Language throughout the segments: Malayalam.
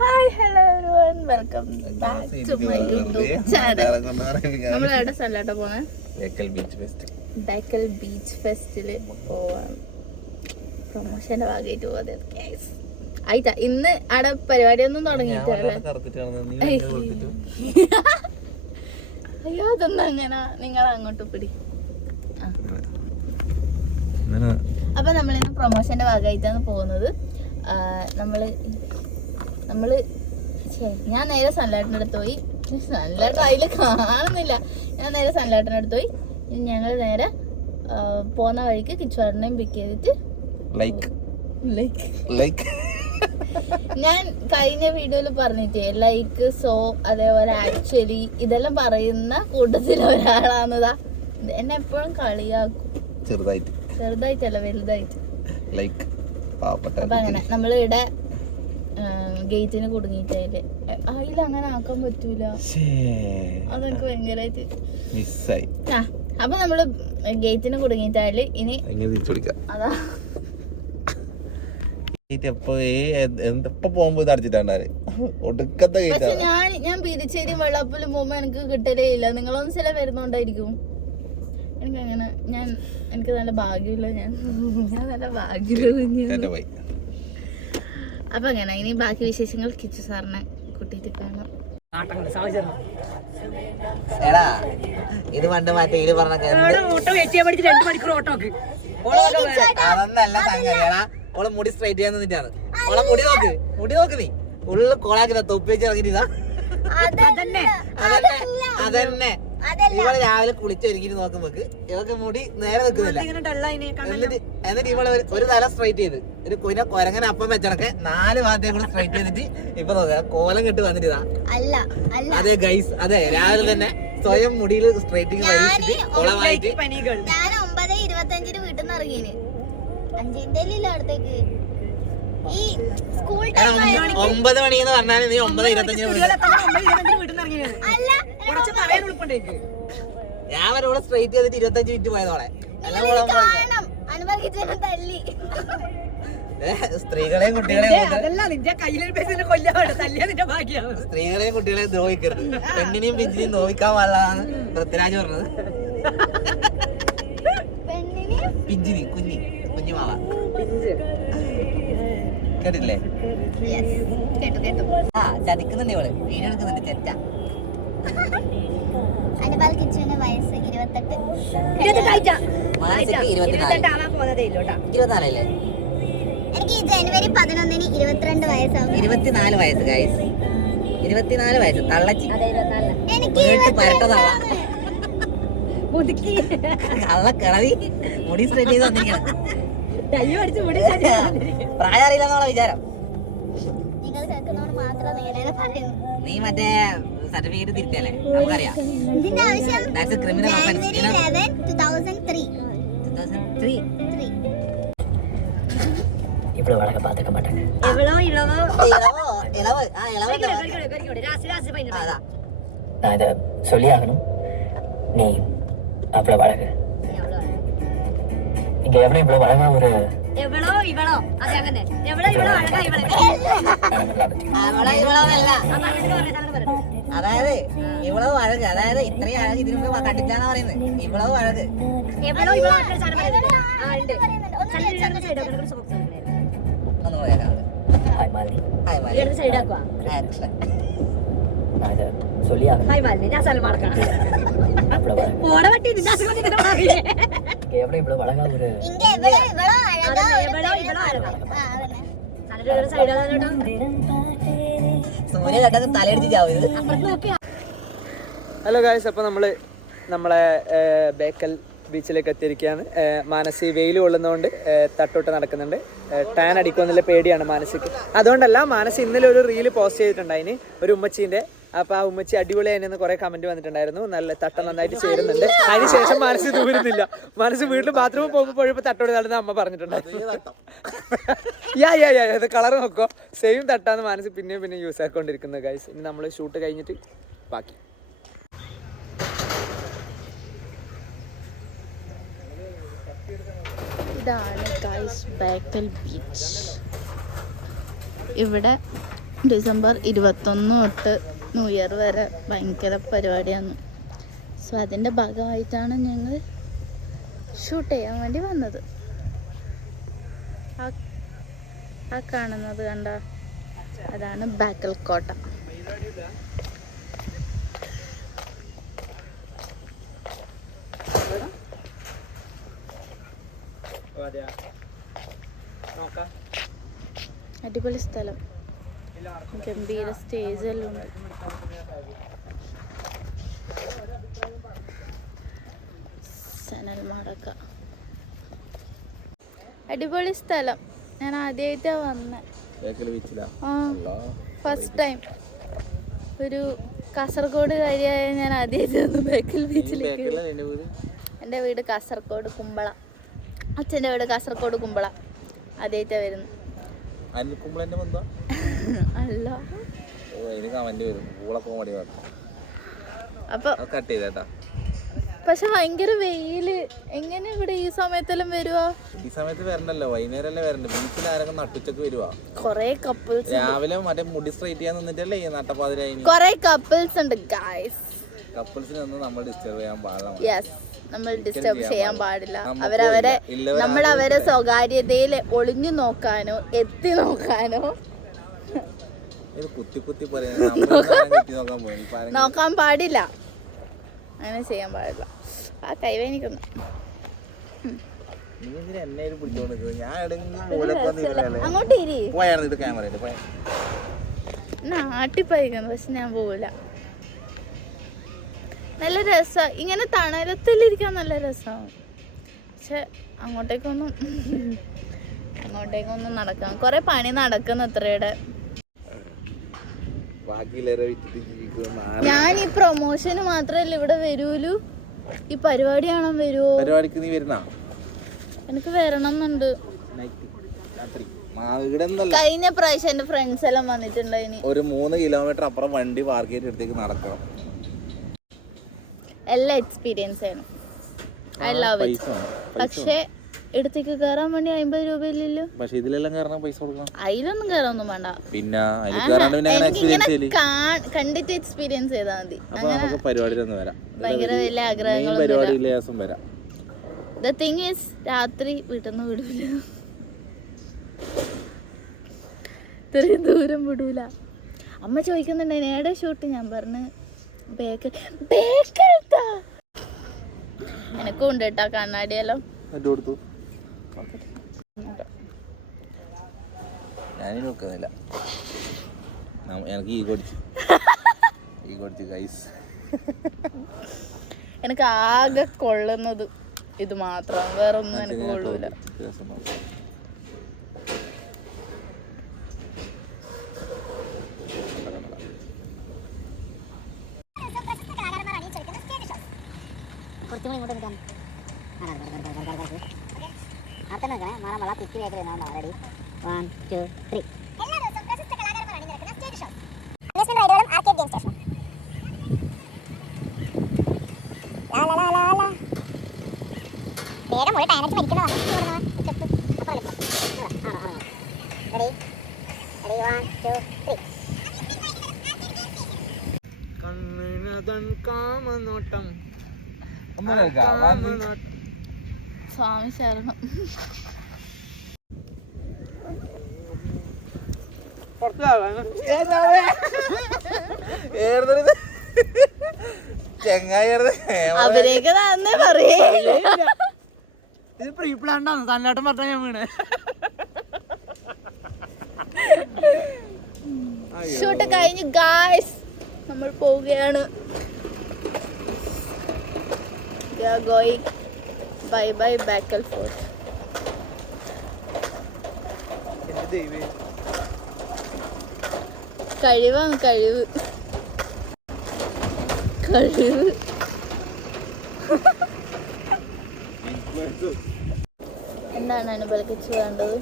Hi hello everyone welcome back to my YouTube channel. നമ്മളെവിടെ സ്ഥലമായിട്ടാ പോണേ? ബേക്കൽ ബീച്ച് ഫെസ്റ്റില് പോവാണ്. പ്രൊമോഷന്റെ ഭാഗമായിട്ട് പോകുന്നത്. ആയിട്ടാ ഇന്ന് അവിടെ പരിപാടിയൊന്നും തുടങ്ങിയിട്ടല്ലേ? അയ്യോ അതൊന്നും അങ്ങനെ നിങ്ങൾ അങ്ങോട്ട് പിടി. അപ്പൊ നമ്മളിന്ന് പ്രൊമോഷന്റെ ഭാഗമായിട്ടാണ് പോകുന്നത്. നമ്മള് ഞാൻ നേരെ സൺലൈറ്റിന്റെ അടുത്ത് പോയി. സൺലൈറ്റ് അതിൽ കാണുന്നില്ല. ഞാൻ നേരെ സൺലൈറ്റിന്റെ അടുത്ത് പോയി. ഞങ്ങൾ നേരെ പോന്ന വഴിക്ക് കിച്ചുവാടിനെയും പിക്ക് ചെയ്തിട്ട് ഞാൻ കഴിഞ്ഞ വീഡിയോയിൽ പറഞ്ഞിട്ടേ ലൈക്ക് സോ അതേപോലെ ആക്ച്വലി ഇതെല്ലാം പറയുന്ന കൂട്ടത്തിൽ ഒരാളാന്നതാ. എന്നെ എപ്പോഴും കളിയാക്കും. ചെറുതായിട്ടല്ല വലുതായിട്ട്. അപ്പൊ അങ്ങനെ നമ്മളിവിടെ ഗേറ്റിന് കുടുങ്ങിയിട്ടേ അതിലങ്ങനെ ആക്കാൻ പറ്റൂല. അതെനിക്ക് ഭയങ്കരമായിട്ട് മിസ്സായി. അപ്പൊ നമ്മള് ഗേറ്റിന് കുടുങ്ങിയിട്ടാല് ഇനി അതാ ഞാൻ പിരിച്ചേരി വെള്ളാപ്പൂലും പോകുമ്പോ എനിക്ക് കിട്ടലേ ഇല്ല. നിങ്ങളൊന്നും ചില വരുന്നോണ്ടായിരിക്കും. എനിക്കങ്ങനെ എനിക്ക് നല്ല ഭാഗ്യമില്ല. ഞാൻ നല്ല ഭാഗ്യമില്ല. അപ്പൊ അങ്ങനെ ഇനി ബാക്കി വിശേഷങ്ങൾ കിച്ചു സാറിനെ കൂട്ടിയിട്ട് കാണാം. ഇത് പണ്ട് മറ്റേ പറഞ്ഞ ഓളെ മുടി സ്ട്രൈറ്റ് ചെയ്യാൻ നിന്നിട്ടാണ്. ഓളെ മുടി നോക്ക് നീ ഉള്ളിൽ കോളാക്കി തൊപ്പി വെച്ച് ഇറങ്ങിട്ടാ. അതന്നെ ഇവളെ രാവിലെ കുളിച്ചൊരുക്കിട്ട് നോക്കുമ്പോക്ക് ഇവക്ക് മുടി നേരെ നിൽക്കുന്നില്ല. എന്നിട്ട് ഇവളെ ഒരു തല സ്ട്രൈറ്റ് ചെയ്ത് ഒരു കുഞ്ഞ കൊരങ്ങനെ അപ്പം വെച്ചടക്കെ 4 ഭാഗത്തേക്ക് കൂടെ സ്ട്രൈറ്റ് ചെയ്തിട്ട് ഇപ്പൊ നോക്ക കോലം കെട്ട് വന്നിട്ടാ. അതെ ഗൈസ്, അതെ രാവിലെ തന്നെ സ്വയം മുടിയിൽ സ്ട്രൈറ്റിങ് പരീക്ഷിച്ചിട്ട് കുളമായിട്ട് 9:25 വീട്ടിൽ നിന്ന് ഇറങ്ങിന് 5 അടുത്തേക്ക്. ഈ സ്കൂൾ 9 മണിന്ന് പറഞ്ഞാൽ നീ 9:25 ഞാൻ വരെ സ്ട്രൈറ്റ് ചെയ്തിട്ട് 25 മിനിറ്റ് പോയതോളെ. സ്ത്രീകളെയും കുട്ടികളെയും ദ്രോഹിക്കരുത്. പെണ്ണിനെയും പിഞ്ചിനെയും നോവിക്കാൻ പാടില്ലാന്ന് പൃഥ്വിരാജ് പറഞ്ഞത്. പിഞ്ചിനി കുഞ്ഞു മാവ കേട്ടില്ലേ? ചതിക്കുന്നുണ്ട് ഇവള്. വീഡിയോ എടുക്കുന്നുണ്ട്. ചെറ്റ അനുപാൽ കിച്ചുവിന്റെ വയസ്സ് 28. എനിക്ക് ജനുവരി 11 22 വയസ്സാവും. 24 വയസ്സ് ഗൈസ്, 24 വയസ്സ് തള്ളച്ചി. കള്ളക്കിളവി മുടി സ്ട്രെയിറ്റ് ചെയ്ത് വന്നിരിക്കണം. പ്രായം അറിയില്ലെന്നുള്ള വിചാരം. നീ മറ്റേ സർട്ടിഫിക്കറ്റ് തിരിച്ചല്ലേ നമുക്കറിയാം. Criminal offence. 2003 இவ்வளவு அழகா பாத்துக்க மாட்டாங்க. நான் இதை சொல்லி ஆகணும். நீ அவ்வளவு அழகு. இங்க எவ்வளவு இவ்வளவு அழகா ஒரு അതായത് ഇവളവ് അഴക്, അതായത് ഇത്രയും അഴക് ഇതിനു മുമ്പ് കണ്ടിട്ടാണ് പറയുന്നത്. ഇവളവ് അഴക് സൂര്യ കണ്ടത് തലയടിച്ച് ചാവും. ഹലോ ഗായ്സ്, അപ്പോൾ നമ്മളെ ബേക്കൽ ബീച്ചിലേക്ക് എത്തിയിരിക്കുകയാണ്. മാനസി വെയിൽ കൊള്ളുന്നതുകൊണ്ട് തട്ടോട്ട് നടക്കുന്നുണ്ട്. ടാൻ അടിക്കുമെന്നുള്ള പേടിയാണ് മാനസിക്ക്. അതുകൊണ്ടല്ല, മാനസി ഇന്നലെ ഒരു റീല് പോസ്റ്റ് ചെയ്തിട്ടുണ്ടായിന് ഒരു ഉമ്മച്ചീൻ്റെ. അപ്പോൾ ആ ഉമ്മച്ചി അടിപൊളിയായിരുന്നു കുറേ കമൻറ്റ് വന്നിട്ടുണ്ടായിരുന്നു. നല്ല തട്ട നന്നായിട്ട് ചേരുന്നുണ്ട്. അതിനുശേഷം മാനസി ദൂരുന്നില്ല. മാനസി വീട്ടിൽ ബാത്റൂമിൽ പോകുമ്പോൾ തട്ടോട് നടന്ന് അമ്മ പറഞ്ഞിട്ടുണ്ടായിരുന്നു. ഇത് കളർ നോക്കോ, സെയിം തട്ടാന്ന് മാനസി പിന്നെ യൂസ് ആക്കിക്കൊണ്ടിരിക്കുന്നത് ഗൈസ്. ഇനി നമ്മൾ ഷൂട്ട് കഴിഞ്ഞിട്ട് ബാക്കി. ഇതാണ് ഗൈസ് ബേക്കൽ ബീച്ച്. ഇവിടെ ഡിസംബർ 21 തൊട്ട് ന്യൂ ഇയർ വരെ ഭയങ്കര പരിപാടിയാണ്. സോ അതിൻ്റെ ഭാഗമായിട്ടാണ് ഞങ്ങൾ ഷൂട്ട് ചെയ്യാൻ വേണ്ടി വന്നത്. ആ കാണുന്നത് കണ്ട അതാണ് ബേക്കൽ കോട്ട. അടിപൊളി സ്ഥലം, ഗംഭീര സ്റ്റേജ് എല്ലാം ഉണ്ട്. സനൽമാടക്ക അടിപൊളി സ്ഥലം. ഞാൻ ആദ്യമായിട്ടാ വന്നെ. First time. ഒരു കാസർഗോഡ് കാര്യമായ ഞാൻ ആദ്യമായിട്ട് വന്നു ബേക്കൽ ബീച്ചിലേക്ക്. എൻ്റെ വീട് കാസർഗോഡ് കുമ്പള, അച്ഛൻ്റെ വീട് കാസർഗോഡ് കുമ്പള. ആദ്യമായിട്ടാ വരുന്നു. അല്ല അപ്പൊ പക്ഷെ ഭയങ്കര വെയില്. എങ്ങനെ ഇവിടെ ഈ സമയത്തെല്ലാം വരുവാ? ഈ സമയത്ത് വരണ്ടല്ലോ, വൈകുന്നേരല്ലേ വരണ്ട. ബീച്ചിൽ ആരൊക്കെ നട്ടുച്ചക്ക് വരുവാ. കൊറേ കപ്പിൾസ് രാവിലെ മറ്റേ മുടി സ്ട്രൈറ്റ് ചെയ്യാൻ നിന്നിട്ടല്ലേ ഈ നട്ടപ്പാതിരായി. കൊറേ കപ്പിൾസ് ഉണ്ട് ഗൈസ്. കപ്പിൾസിനൊന്നും നമ്മൾ ഡിസ്റ്റർബ് ചെയ്യാൻ പാടില്ല. യെസ്, നമ്മൾ ഡിസ്റ്റർബ് ചെയ്യാൻ പാടില്ല. നമ്മൾ അവരെ സ്വകാര്യതയിൽ ഒളിഞ്ഞു നോക്കാനോ എത്തി നോക്കാനോ നോക്കാൻ പാടില്ല. അങ്ങനെ ചെയ്യാൻ പാടില്ല. ആ കൈവേനിക്കുന്നു. അങ്ങോട്ട് ഇരി. നാട്ടിൽ പോയിക്കുന്നു, പക്ഷെ ഞാൻ പോവില്ല. നല്ല രസം ഇങ്ങനെ തണലത്തിലിരിക്കാൻ, നല്ല രസമാണ്. പക്ഷെ അങ്ങോട്ടേക്കൊന്നും നടക്കാം. കുറെ പണി നടക്കുന്നു ഇത്രയുടെ. ഞാൻ ഈ പ്രൊമോഷന് മാത്രല്ല ഇവിടെ വരൂലു. ഈ പരിപാടി കാണാൻ വരുമോ? പരിപാടിക്ക് നീ വരുന്ന? എനിക്ക് വരണം എന്നുണ്ട്. കഴിഞ്ഞ പ്രാവശ്യം എന്റെ ഫ്രണ്ട്സ് എല്ലാം വന്നിട്ടുണ്ടായിനി. ഒരു 3 കിലോമീറ്റർ അപ്പുറം വണ്ടി പാർക്ക് ചെയ്തിടത്തേക്ക് നടക്കണം. എല്ലാ എക്സ്പീരിയൻസ് ആണ്. I love it. പക്ഷേ എടുത്തേക്ക് കയറാൻ വേണ്ടി 50 രൂപയില്ലല്ലോ. പക്ഷെ ഇതിലെല്ലാം കയറാൻ പൈസ കൊടുക്കണം. അതിലൊന്നും കയറാനൊന്നും വേണ്ട. പിന്നെ കണ്ടിട്ട് എക്സ്പീരിയൻസ് ചെയ്താൽ മതി. പരിപാടിയിലൊന്നും വരാം. ഭയങ്കര വലിയ ആഗ്രഹങ്ങൾ. ദ തിങ് ഈസ് രാത്രി വീട്ടിൽ നിന്ന് വിടൂല, ഇത്രയും ദൂരം വിടൂല. അമ്മ ചോദിക്കുന്നുണ്ട് നേടെ ഷൂട്ട്. ഞാൻ പറഞ്ഞു എനക്കും ഉണ്ട് കേട്ടോ കണ്ണാടിയെല്ലാം. ഞാനും നോക്കുന്നില്ല, എനിക്ക് എനിക്ക് ആകെ കൊള്ളുന്നത് ഇത് മാത്രം, വേറെ ഒന്നും എനിക്ക് കൊള്ളൂല. സ്വാമി ശരണം. അവരേക്ക് തന്നെ പറയേ. ഇത് പ്രീ പ്ലാൻഡാണ്. തന്നാട്ടം പറഞ്ഞ ഞാൻ വീണേ. ഷൂട്ട് കഴിഞ്ഞ് ഗായ്സ് നമ്മൾ പോവുകയാണ്. We are going bye bye Backel Fort. കഴിവാണ് കഴിവ്. എന്താണ് അനുബലക്കിച്ച് വേണ്ടത്?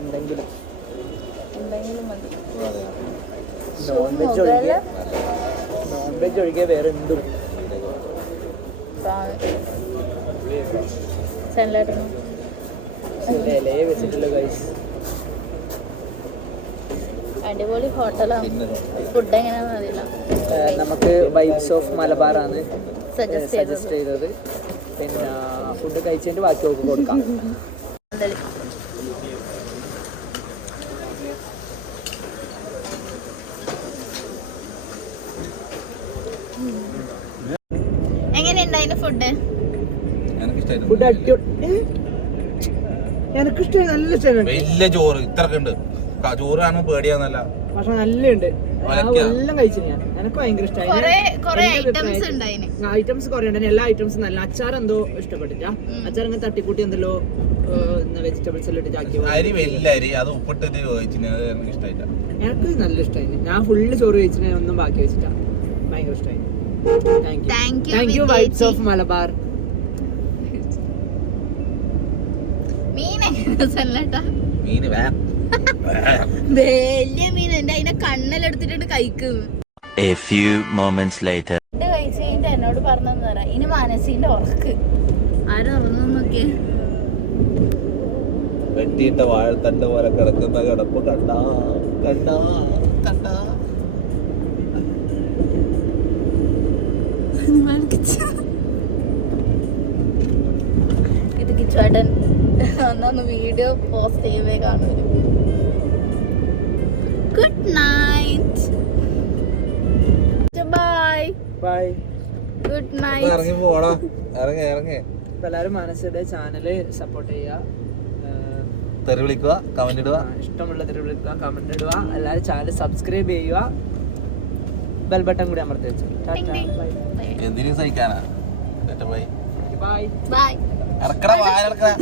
എന്തെങ്കിലും മതി. നോൺ വെജ് ഒഴികെ വേറെ എന്തും. സൺലൈറ്റ് ഇലയെ വെച്ചിട്ടുള്ള ഗൈസ്. അടിപൊളി ഹോട്ടലാണ്. ഫുഡ് എങ്ങനെയാണെന്ന് അറിയില്ല. നമുക്ക് വൈബ്സ് ഓഫ് മലബാർ ആണ് സജസ്റ്റ് ചെയ്തത്. പിന്നെ ഫുഡ് കഴിച്ചതിന്റെ ബാക്കി ഒക്കെ കൊടുക്കാം. എങ്ങനെയുണ്ടായിരുന്നു ഫുഡ്? ഫുഡ് എനിക്കിഷ്ടമായി, നല്ല ഇഷ്ടമാണ്. വലിയ ചോറ് ഇത്രക്ക് ഉണ്ട്. ചോറ് കാണുമ്പോ പേടിയാന്നല്ല, പക്ഷെ നല്ലുണ്ട്. എല്ലാം കഴിച്ചു ഞാൻ. എനിക്ക് ഭയങ്കര ഇഷ്ടമായി. ഐറ്റംസ് കുറെ ഉണ്ട്. എല്ലാ ഐറ്റംസും നല്ല. അച്ചാർ എന്തോ ഇഷ്ടപ്പെട്ടില്ല. അച്ചാർ ഇങ്ങനെ തട്ടിക്കൂട്ടി എന്തല്ലോ വെജിറ്റബിൾസ് എല്ലാം ഇട്ട് ചാക്കി. അരി വലിയ അരി, അത് ഉപ്പിട്ടിട്ട് ചോദിച്ചിന്, അത് എനിക്ക് ഇഷ്ടമായില്ല. എനിക്ക് നല്ല ഇഷ്ടമായി. ഞാൻ ഫുള്ള് ചോറ് കഴിച്ചിട്ട് ഒന്നും ബാക്കി വെച്ചിട്ടാ. ഭയങ്കര ഇഷ്ടമായി. Thank you vibes of Malabar. മീൻ വലിയ മീൻ ഉണ്ട്. അതിന്റെ കണ്ണെടുത്തിട്ട് കഴിക്കുന്നു. കഴിച്ച് കഴിഞ്ഞിട്ട് എന്നോട് പറഞ്ഞെന്ന് പറയാം, ഇനി മനസ്സിന്റെ ഉറക്ക് ആരും ഉറന്നു നോക്കിയേ. വെട്ടിയിട്ട വാഴത്തണ്ട് പോലെ കിടക്കുന്ന കിടപ്പ് കണ്ടാ കണ്ടാ കണ്ടാ. ഇത് കിച്ചുവേട്ടൻ ഒന്നൊന്ന് വീഡിയോ പോസ്റ്റ് ചെയ്യുമ്പേ കാണൂല. Good night. Bye bye. Good night. ഇറങ്ങി പോടാ, ഇറങ്ങി ഇറങ്ങി. എല്ലാവരും മനസ്സിന്റെ ചാനല് സപ്പോർട്ട് ചെയ്യുക, തെറി വിളിക്കുക, കമന്റ് ഇടുക, ഇഷ്ടമുള്ള തെറി വിളിക്കുക, കമന്റ് ഇടുക. എല്ലാവരും ചാനൽ സബ്സ്ക്രൈബ് ചെയ്യുക, ബെൽ ബട്ടൺ കൂടി അമർത്തി വെച്ചു. എന്തിനും സഹിക്കാനാ. Bye bye. ഇറക്കട വായ ഇറക്കട.